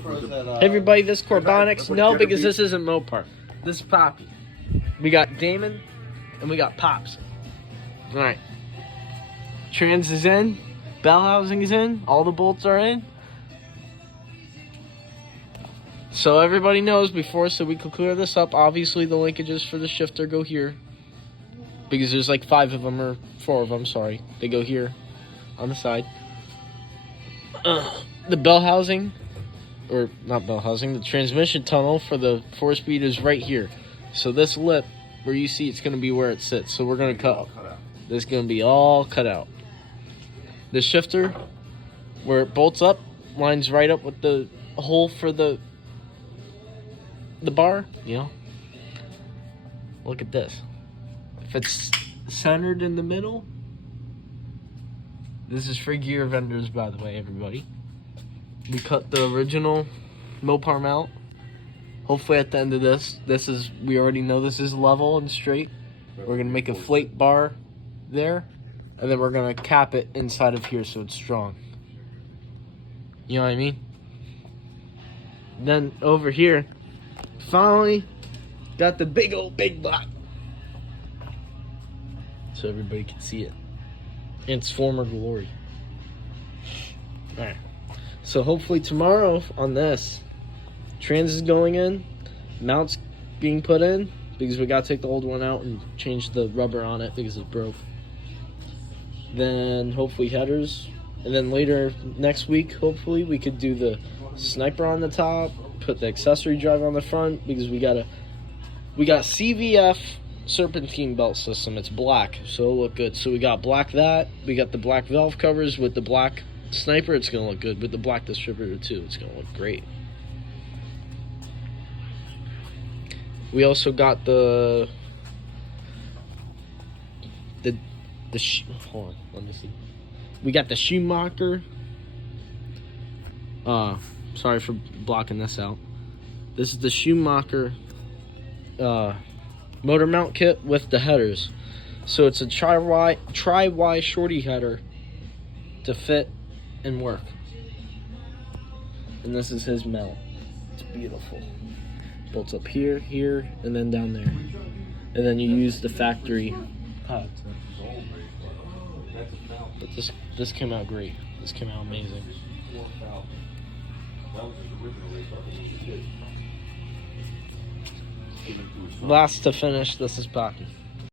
Hey everybody, this is Corbonix. No, because this isn't Mopar. This is Poppy. We got Damon and we got Pops. Alright. Trans is in. Bell housing is in. All the bolts are in. So everybody knows before, so we could clear this up. Obviously the linkages for the shifter go here. Because there's like 5 of them, or 4 of them, sorry. They go here on the side. The bell housing, or not bell housing, the transmission tunnel for the 4-speed is right here. So this lip, where you see it's going to be where it sits. So we're going to cut. This is going to be all cut out. The shifter, where it bolts up, lines right up with the hole for the bar, you know. Look at this. If it's centered in the middle, this is for gear vendors, by the way, everybody. We cut the original Mopar mount. Hopefully at the end of this, we already know this is level and straight. We're gonna make a flake bar there, and then we're gonna cap it inside of here so it's strong. You know what I mean? Then over here, finally got the big block, so everybody can see it in its former glory. Alright, so hopefully tomorrow on this, trans is going in, mounts being put in, because we gotta take the old one out and change the rubber on it because it broke. Then hopefully headers, and then later next week hopefully we could do the sniper on the top, put the accessory drive on the front, because we got CVF serpentine belt system. It's black, so it'll look good. So we got black that. We got the black valve covers with the black sniper. It's gonna look good with the black distributor too. It's gonna look great. We also got the hold on, let me see. We got the Schumacher. Sorry for blocking this out. This is the Schumacher motor mount kit with the headers. So it's a tri-Y shorty header to fit and work. And this is his mount. It's beautiful. Bolts up here, here, and then down there. And then you use the factory pads. But this came out great. This came out amazing. Last to finish, this is Poppy.